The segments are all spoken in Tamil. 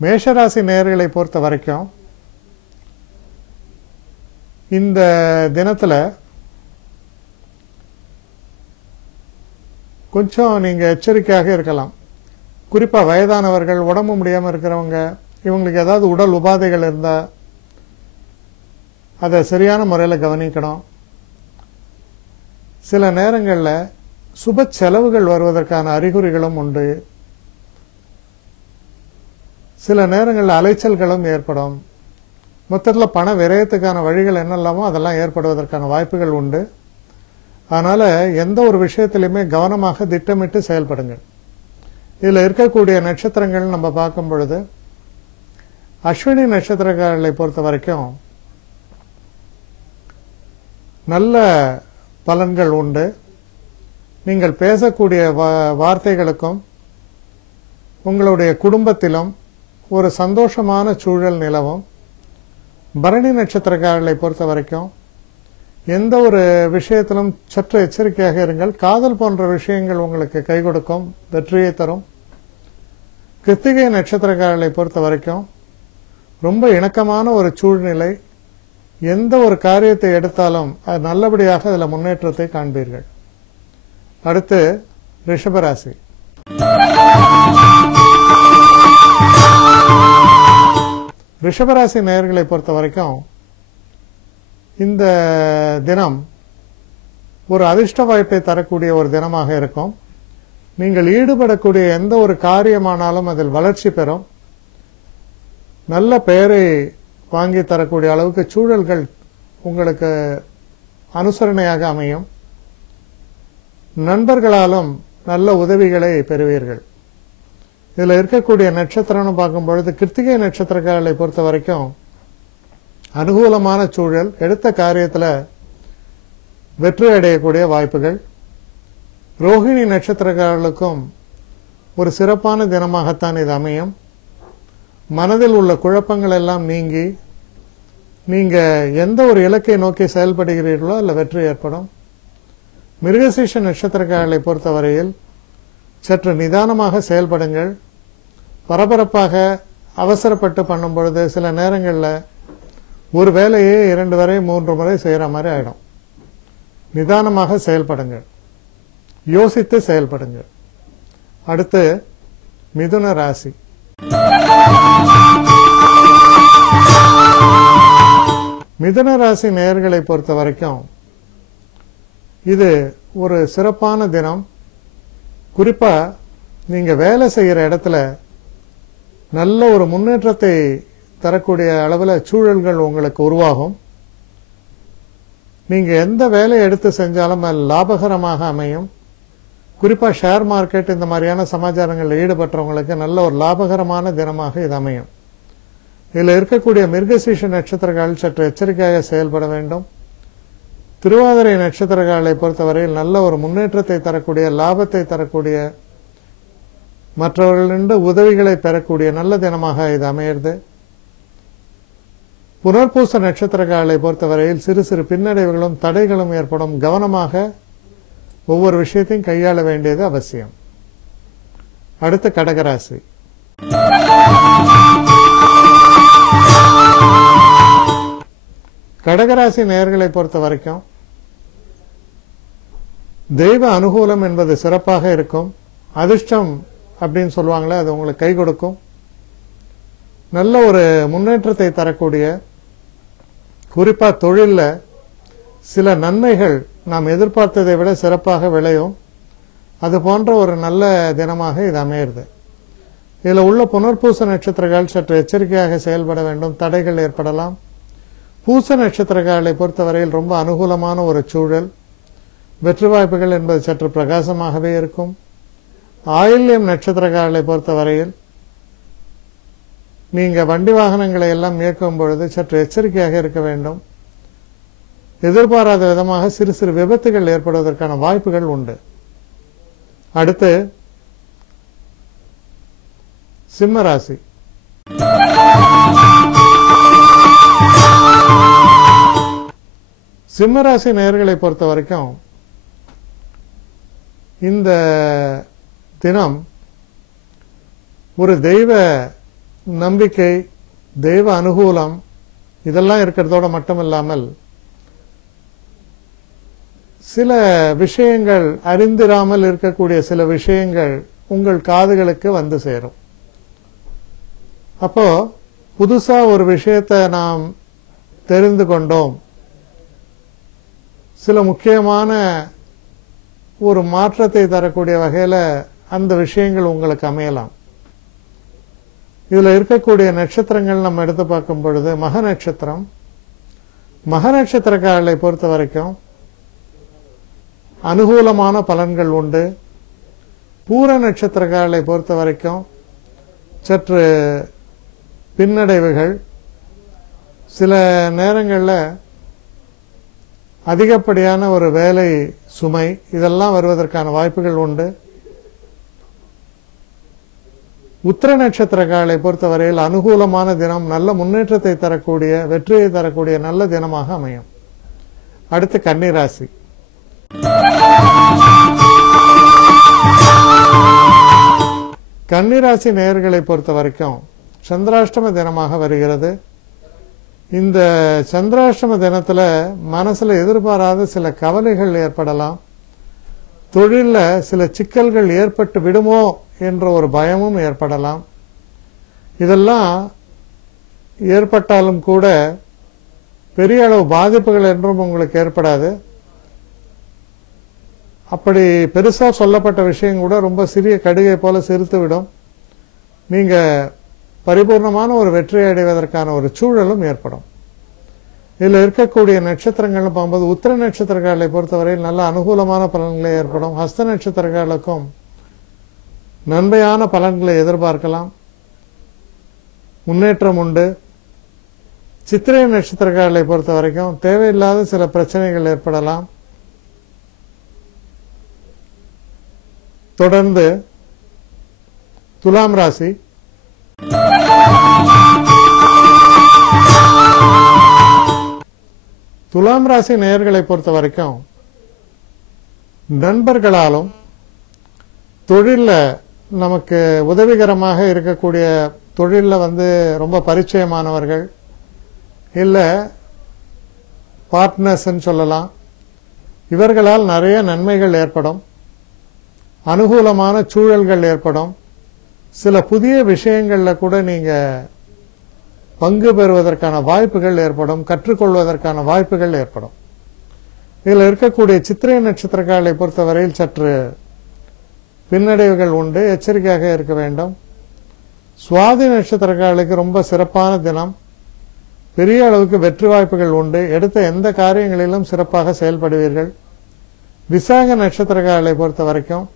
மேஷராசி நேயர்களை பொறுத்த வரைக்கும் இந்த தினத்துல கொஞ்சம் நீங்க எச்சரிக்கையாக இருக்கலாம். குறிப்பா வயதானவர்கள், உடம்பு முடியாம இருக்கிறவங்க, இவங்களுக்கு ஏதாவது உடல் உபாதைகள் இருந்தா அதை சரியான முறையில் கவனிக்கணும். சில நேரங்களில் சுப செலவுகள் வருவதற்கான அறிகுறிகளும் உண்டு. சில நேரங்களில் அலைச்சல்களும் ஏற்படும். மொத்தத்தில் பண விரயத்துக்கான வழிகள் என்னெல்லாமோ அதெல்லாம் ஏற்படுவதற்கான வாய்ப்புகள் உண்டு. அதனால எந்த ஒரு விஷயத்திலுமே கவனமாக திட்டமிட்டு செயல்படுங்கள். இதில் இருக்கக்கூடிய நட்சத்திரங்கள் நம்ம பார்க்கும் பொழுது அஸ்வினி நட்சத்திரக்காரர்களை பொறுத்த வரைக்கும் நல்ல பலன்கள் உண்டு. நீங்கள் பேசக்கூடிய வார்த்தைகளுக்கும் உங்களுடைய குடும்பத்திலும் ஒரு சந்தோஷமான சூழல் நிலவும். பரணி நட்சத்திரக்காரர்களை பொறுத்த வரைக்கும் எந்த ஒரு விஷயத்திலும் சற்று எச்சரிக்கையாக இருங்கள். காதல் போன்ற விஷயங்கள் உங்களுக்கு கை கொடுக்கும், வெற்றியை தரும். கிருத்திகை நட்சத்திரக்காரர்களை பொறுத்த வரைக்கும் ரொம்ப இணக்கமான ஒரு சூழ்நிலை. எந்த ஒரு காரியத்தை எடுத்தாலும் அது நல்லபடியாக அதில் முன்னேற்றத்தை காண்பீர்கள். அடுத்து ரிஷபராசி. ரிஷபராசி நேயர்களை பொறுத்த வரைக்கும் இந்த தினம் ஒரு அதிர்ஷ்ட வாய்ப்பை தரக்கூடிய ஒரு தினமாக இருக்கும். நீங்கள் ஈடுபடக்கூடிய எந்த ஒரு காரியமானாலும் அதில் வளர்ச்சி பெறும். நல்ல பெயரை வாங்கி தரக்கூடிய அளவுக்கு சூழல்கள் உங்களுக்கு அனுசரணையாக அமையும். நண்பர்களாலும் நல்ல உதவிகளை பெறுவீர்கள். இதில் இருக்கக்கூடிய நட்சத்திரம்னு பார்க்கும் பொழுது கிருத்திகை நட்சத்திரக்காரர்களை பொறுத்த வரைக்கும் அனுகூலமான சூழல், எடுத்த காரியத்தில் வெற்றி அடையக்கூடிய வாய்ப்புகள். ரோஹிணி நட்சத்திரக்காரர்களுக்கும் ஒரு சிறப்பான தினமாகத்தான் இது அமையும். மனதில் உள்ள குழப்பங்கள் எல்லாம் நீங்கி நீங்க எந்த ஒரு இலக்கை நோக்கி செயல்படுகிறீர்களோ அதில் வெற்றி ஏற்படும். மிருகசீஷ நட்சத்திரக்காரர்களை பொறுத்தவரையில் சற்று நிதானமாக செயல்படுங்கள். பரபரப்பாக அவசரப்பட்டு பண்ணும் பொழுது சில நேரங்களில் ஒரு வேலையை 2 முறை 3 முறை செய்கிற மாதிரி ஆயிடும். நிதானமாக செயல்படுங்கள், யோசித்து செயல்படுங்கள். அடுத்து மிதுன ராசி. மிதுன ராசி நேயர்களை பொறுத்த வரைக்கும் இது ஒரு சிறப்பான தினம். குறிப்பா நீங்க வேலை செய்கிற இடத்துல நல்ல ஒரு முன்னேற்றத்தை தரக்கூடிய அளவில் சூழல்கள் உங்களுக்கு உருவாகும். நீங்க எந்த வேலையை எடுத்து செஞ்சாலும் அது லாபகரமாக அமையும். குறிப்பா ஷேர் மார்க்கெட் இந்த மாதிரியான சமாச்சாரங்களில் ஈடுபட்டவங்களுக்கு நல்ல ஒரு லாபகரமான தினமாக இது அமையும். இதில் இருக்கக்கூடிய மிருகசீஷ நட்சத்திரக்காரர்கள் சற்று எச்சரிக்கையாக செயல்பட வேண்டும். திருவாதிரை நட்சத்திரக்காரர்களை பொறுத்தவரையில் நல்ல ஒரு முன்னேற்றத்தை தரக்கூடிய, லாபத்தை தரக்கூடிய, மற்றவர்களிட உதவிகளை பெறக்கூடிய நல்ல தினமாக இது அமையிறது. புனர்பூச நட்சத்திரக்காரர்களை பொறுத்தவரையில் சிறு சிறு பின்னடைவுகளும் தடைகளும் ஏற்படும். கவனமாக ஒவ்வொரு விஷயத்தையும் கையாள வேண்டியது அவசியம். அடுத்து கடகராசி. கடகராசி நேயர்களை பொறுத்த வரைக்கும் தெய்வ அனுகூலம் என்பது சிறப்பாக இருக்கும். அதிர்ஷ்டம் அப்படின்னு சொல்லுவாங்களே, அது உங்களுக்கு கை கொடுக்கும். நல்ல ஒரு முன்னேற்றத்தை தரக்கூடிய, குறிப்பா தொழில்ல சில நன்மைகள் நாம் எதிர்பார்த்ததை விட சிறப்பாக விளையும். அது போன்ற ஒரு நல்ல தினமாக இது அமையிறது. இதில் உள்ள புனர்பூச நட்சத்திரங்கள் சற்று எச்சரிக்கையாக செயல்பட வேண்டும். தடைகள் ஏற்படலாம். பூச நட்சத்திரங்களை பொறுத்தவரையில் ரொம்ப அனுகூலமான ஒரு சூழல். வெற்றி வாய்ப்புகள் என்பது சற்று பிரகாசமாகவே இருக்கும். ஆயில்யம் நட்சத்திரக்காரர்களை பொறுத்தவரையில் நீங்க வண்டி வாகனங்களை எல்லாம் இயக்கும் பொழுது சற்று எச்சரிக்கையாக இருக்க வேண்டும். எதிர்பாராத விதமாக சிறு சிறு விபத்துகள் ஏற்படுவதற்கான வாய்ப்புகள் உண்டு. அடுத்து சிம்மராசி. சிம்மராசி நேயர்களை பொறுத்த வரைக்கும் இந்த தினம் ஒரு தெய்வ நம்பிக்கை, தெய்வ அனுகூலம் இதெல்லாம் இருக்கிறதோட மட்டுமில்லாமல் சில விஷயங்கள், அறிந்திராமல் இருக்கக்கூடிய சில விஷயங்கள் உங்கள் காதுகளுக்கு வந்து சேரும். அப்போ புதுசா ஒரு விஷயத்தை நாம் தெரிந்து கொண்டோம், சில முக்கியமான ஒரு மாற்றத்தை தரக்கூடிய வகையில அந்த விஷயங்கள் உங்களுக்கு அமையலாம். இதுல இருக்கக்கூடிய நட்சத்திரங்கள் நம்ம எடுத்து பார்க்கும் பொழுது மக நட்சத்திரம், மக நட்சத்திரக்காரர்களை பொறுத்த வரைக்கும் அனுகூலமான பலன்கள் உண்டு. பூர நட்சத்திரக்காரர்களை பொறுத்த வரைக்கும் சற்று பின்னடைவுகள், சில நேரங்களில் அதிகப்படியான ஒரு வேலை சுமை இதெல்லாம் வருவதற்கான வாய்ப்புகள் உண்டு. உத்திர நட்சத்திரக்காரர்களை பொறுத்தவரையில் அனுகூலமான தினம், நல்ல முன்னேற்றத்தை தரக்கூடிய, வெற்றியை தரக்கூடிய நல்ல தினமாக அமையும். அடுத்து கன்னிராசி. கன்னிராசி நேயர்களை பொறுத்த வரைக்கும் சந்திராஷ்டம தினமாக வருகிறது. இந்த சந்திராஷ்டம தினத்துல மனசுல எதிர்பாராத சில கவலைகள் ஏற்படலாம். தொழில சில சிக்கல்கள் ஏற்பட்டு விடுமோ என்ற ஒரு பயமும் ஏற்படலாம். இதெல்லாம் ஏற்பட்டாலும் கூட பெரிய அளவு பாதிப்புகள் என்றும் உங்களுக்கு ஏற்படாது. அப்படி பெருசா சொல்லப்பட்ட விஷயம் கூட ரொம்ப சிறிய கடுகை போல சிரித்துவிடும். நீங்க பரிபூர்ணமான ஒரு வெற்றி அடைவதற்கான ஒரு சூழலும் ஏற்படும். இதுல இருக்கக்கூடிய நட்சத்திரங்கள்னு பார்க்கும்போது உத்திர நட்சத்திரக்காரர்களை பொறுத்தவரையில் நல்ல அனுகூலமான பலன்களை ஏற்படும். ஹஸ்த நட்சத்திரக்காரர்களுக்கும் நன்மையான பலன்களை எதிர்பார்க்கலாம், முன்னேற்றம் உண்டு. சித்திரை நட்சத்திரக்காரர்களை பொறுத்த வரைக்கும் தேவையில்லாத சில பிரச்சனைகள் ஏற்படலாம். தொடர்ந்து துலாம் ராசி. துலாம் ராசி நேயர்களை பொறுத்த வரைக்கும் நண்பர்களாலும் தொழில நமக்கு உதவிகரமாக இருக்கக்கூடிய, தொழில ரொம்ப பரிச்சயமானவர்கள் இல்ல பார்ட்னர்ஸ் சொல்லலாம், இவர்களால் நிறைய நன்மைகள் ஏற்படும், அனுகூலமான சூழல்கள் ஏற்படும். சில புதிய விஷயங்கள்ல கூட நீங்க பங்கு பெறுவதற்கான வாய்ப்புகள் ஏற்படும், கற்றுக்கொள்வதற்கான வாய்ப்புகள் ஏற்படும். இதில் இருக்கக்கூடிய சித்திரை நட்சத்திரக்காரர்களை பொறுத்தவரையில் சற்று பின்னடைவுகள் உண்டு, எச்சரிக்கையாக இருக்க வேண்டும். சுவாதி நட்சத்திரக்காரர்களுக்கு ரொம்ப சிறப்பான தினம், பெரிய அளவுக்கு வெற்றி வாய்ப்புகள் உண்டு, எடுத்த எந்த காரியங்களிலும் சிறப்பாக செயல்படுவீர்கள். விசாக நட்சத்திரக்காரர்களை பொறுத்த வரைக்கும்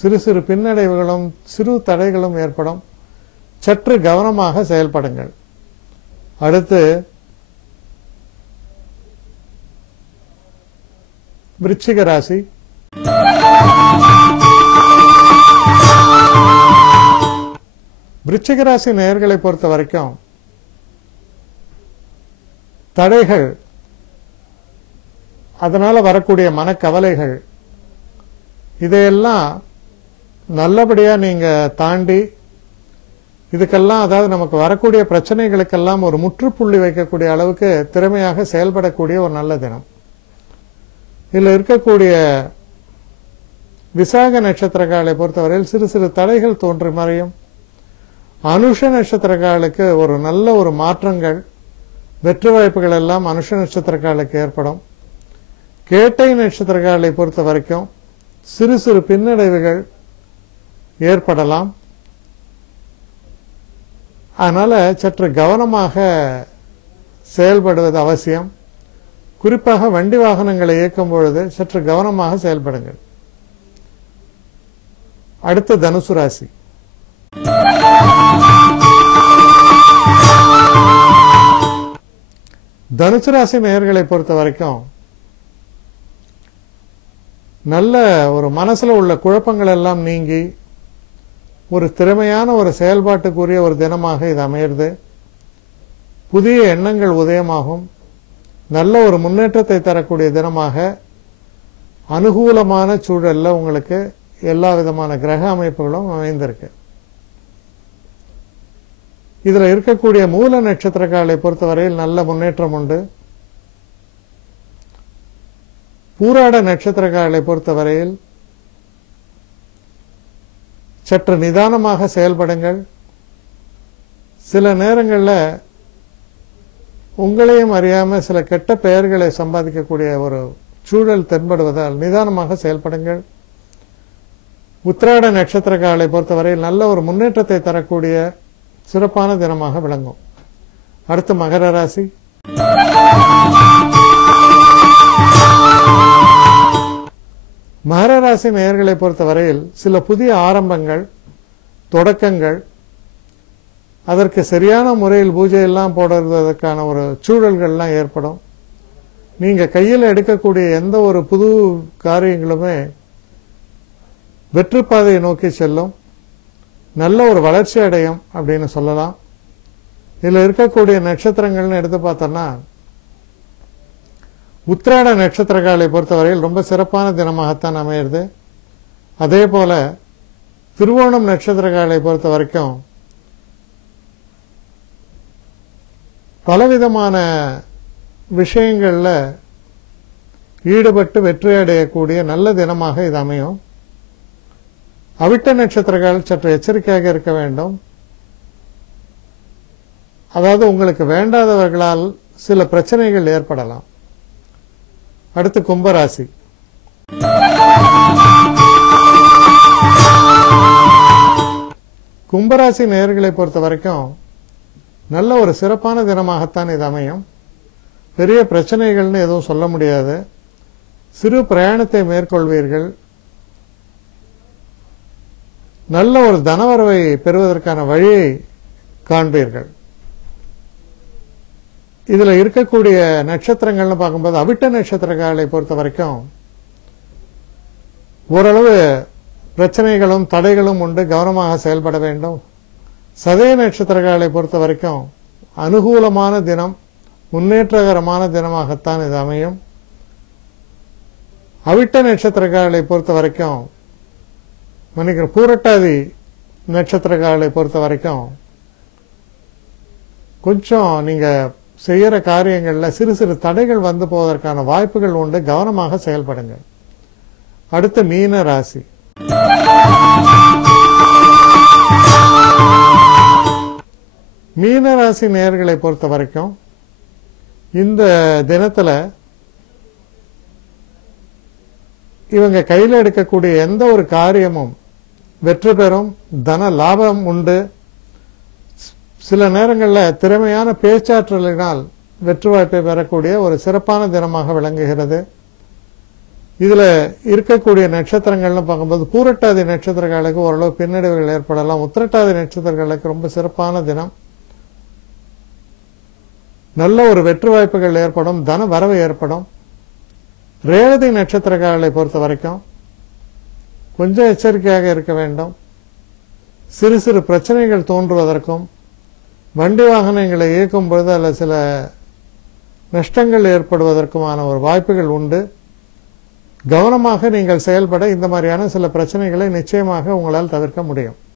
சிறு சிறு பின்னடைவுகளும் சிறு தடைகளும் ஏற்படும், சற்று கவனமாக செயல்படுங்கள். அடுத்து விருச்சிக ராசி. விருச்சிக ராசி நேயர்களை பொறுத்த வரைக்கும் தடைகள், அதனால வரக்கூடிய மனக்கவலைகள் இதையெல்லாம் நல்லபடியா நீங்க தாண்டி, இதுக்கெல்லாம் அதாவது நமக்கு வரக்கூடிய பிரச்சனைகளுக்கெல்லாம் ஒரு முற்றுப்புள்ளி வைக்கக்கூடிய அளவுக்கு திறமையாக செயல்படக்கூடிய ஒரு நல்ல தினம். இதுல இருக்கக்கூடிய விசாக நட்சத்திரக்காரர்களை பொறுத்தவரையில் சிறு சிறு தடைகள் தோன்றி மறையும். அனுஷ நட்சத்திரக்காரர்களுக்கு ஒரு நல்ல ஒரு மாற்றங்கள், வெற்றி வாய்ப்புகள் எல்லாம் அனுஷ நட்சத்திரக்காரர்களுக்கு ஏற்படும். கேட்டை நட்சத்திரக்காரர்களை பொறுத்த வரைக்கும் சிறு சிறு பின்னடைவுகள் ஏற்படலாம். அதனால சற்று கவனமாக செயல்படுவது அவசியம். குறிப்பாக வண்டி வாகனங்களை இயக்கும் பொழுது சற்று கவனமாக செயல்படுங்கள். அடுத்து தனுசு ராசி. தனுசு ராசி நேயர்களை பொறுத்த வரைக்கும் நல்ல ஒரு மனசுல உள்ள குழப்பங்கள் எல்லாம் நீங்கி ஒரு திறமையான ஒரு செயல்பாட்டுக்குரிய ஒரு தினமாக இது அமையிறது. புதிய எண்ணங்கள் உதயமாகும், நல்ல ஒரு முன்னேற்றத்தை தரக்கூடிய தினமாக, அனுகூலமான சூழல்ல உங்களுக்கு எல்லா விதமான கிரக அமைப்புகளும் அமைந்திருக்கு. இதுல இருக்கக்கூடிய மூல நட்சத்திரக்காரர்களை பொறுத்தவரையில் நல்ல முன்னேற்றம் உண்டு. பூராட நட்சத்திரக்காரர்களை பொறுத்தவரையில் சற்று நிதானமாக செயல்படுங்கள். சில நேரங்களில் உங்களையும் அறியாம சில கெட்ட பெயர்களை சம்பாதிக்கக்கூடிய ஒரு சூழல் தென்படுவதால் நிதானமாக செயல்படுங்கள். உத்திராட நட்சத்திரக்காரர்களை பொறுத்தவரையில் நல்ல ஒரு முன்னேற்றத்தை தரக்கூடிய சிறப்பான தினமாக விளங்கும். அடுத்து மகர ராசி. மகர ராசி நேயர்களை பொறுத்தவரையில் சில புதிய ஆரம்பங்கள், தொடக்கங்கள், அதற்கு சரியான முறையில் பூஜை எல்லாம் போடுவதற்கான ஒரு சூழல்கள்லாம் ஏற்படும். நீங்க கையில் எடுக்கக்கூடிய எந்த ஒரு புது காரியங்களுமே வெற்றிப்பாதையை நோக்கி செல்லும். நல்ல ஒரு வளர்ச்சி அடையும் அப்படின்னு சொல்லலாம். இதுல இருக்கக்கூடிய நட்சத்திரங்கள்னு எடுத்து பார்த்தோம்னா உத்திராட நட்சத்திரக்காரர்களை பொறுத்தவரையில் ரொம்ப சிறப்பான தினமாகத்தான் அமையிறது. அதே போல திருவோணம் நட்சத்திரக்காரர்களை பொறுத்த வரைக்கும் பலவிதமான விஷயங்கள்ல ஈடுபட்டு வெற்றி அடையக்கூடிய நல்ல தினமாக இது அமையும். அவிட்ட நட்சத்திரக்காரர்கள் சற்று எச்சரிக்கையாக இருக்க வேண்டும். அதாவது உங்களுக்கு வேண்டாதவர்களால் சில பிரச்சனைகள் ஏற்படலாம். அடுத்து கும்பராசி. கும்பராசி நேயர்களை பொறுத்த வரைக்கும் நல்ல ஒரு சிறப்பான தினமாகத்தான் இது அமையும். பெரிய பிரச்சனைகள்னு எதுவும் சொல்ல முடியாது. சிறு பிரயாணத்தை மேற்கொள்வீர்கள். நல்ல ஒரு தனவரவை பெறுவதற்கான வழியை காண்பீர்கள். இதுல இருக்கக்கூடிய நட்சத்திரங்கள்னு பார்க்கும்போது அவிட்ட நட்சத்திரக்காரர்களை பொறுத்த வரைக்கும் ஓரளவு பிரச்சனைகளும் தடைகளும் உண்டு, கவனமாக செயல்பட வேண்டும். சதய நட்சத்திரக்காரர்களை பொறுத்த வரைக்கும் அனுகூலமான தினம், முன்னேற்றகரமான தினமாகத்தான் இது அமையும். அவிட்ட நட்சத்திரக்காரர்களை பொறுத்த வரைக்கும் பூரட்டாதி நட்சத்திரக்காரர்களை பொறுத்த வரைக்கும் கொஞ்சம் நீங்க செய்யற காரியங்கள்ல சிறு சிறு தடைகள் வந்து போவதற்கான வாய்ப்புகள் உண்டு, கவனமாக செயல்படுங்க. அடுத்து மீன ராசி. மீன ராசி நேயர்களை பொறுத்த வரைக்கும் இந்த தினத்துல இவங்க கையில் எடுக்கக்கூடிய எந்த ஒரு காரியமும் வெற்றி பெறும், தன லாபம் உண்டு. சில நேரங்களில் திறமையான பேச்சாற்றலினால் வெற்றி வாய்ப்பை பெறக்கூடிய ஒரு சிறப்பான தினமாக விளங்குகிறது. இதுல இருக்கக்கூடிய நட்சத்திரங்கள்னு பார்க்கும்போது பூரட்டாதி நட்சத்திரங்களுக்கு ஓரளவு பின்னடைவுகள் ஏற்படலாம். உத்திரட்டாதி நட்சத்திரங்களுக்கு ரொம்ப சிறப்பான தினம். நல்ல ஒரு வெற்றி வாய்ப்புகள் ஏற்படும், தன வரவு ஏற்படும். ரேவதி நட்சத்திரக்காரர்களை பொறுத்த வரைக்கும் கொஞ்சம் எச்சரிக்கையாக இருக்க வேண்டும். சிறு சிறு பிரச்சனைகள் தோன்றுவதற்கும், வண்டி வாகனங்களை இயக்கும் பொழுது அதில் சில நஷ்டங்கள் ஏற்படுவதற்குமான ஒரு வாய்ப்புகள் உண்டு. கவனமாக நீங்கள் செயல்பட இந்த மாதிரியான சில பிரச்சனைகளை நிச்சயமாக உங்களால் தவிர்க்க முடியும்.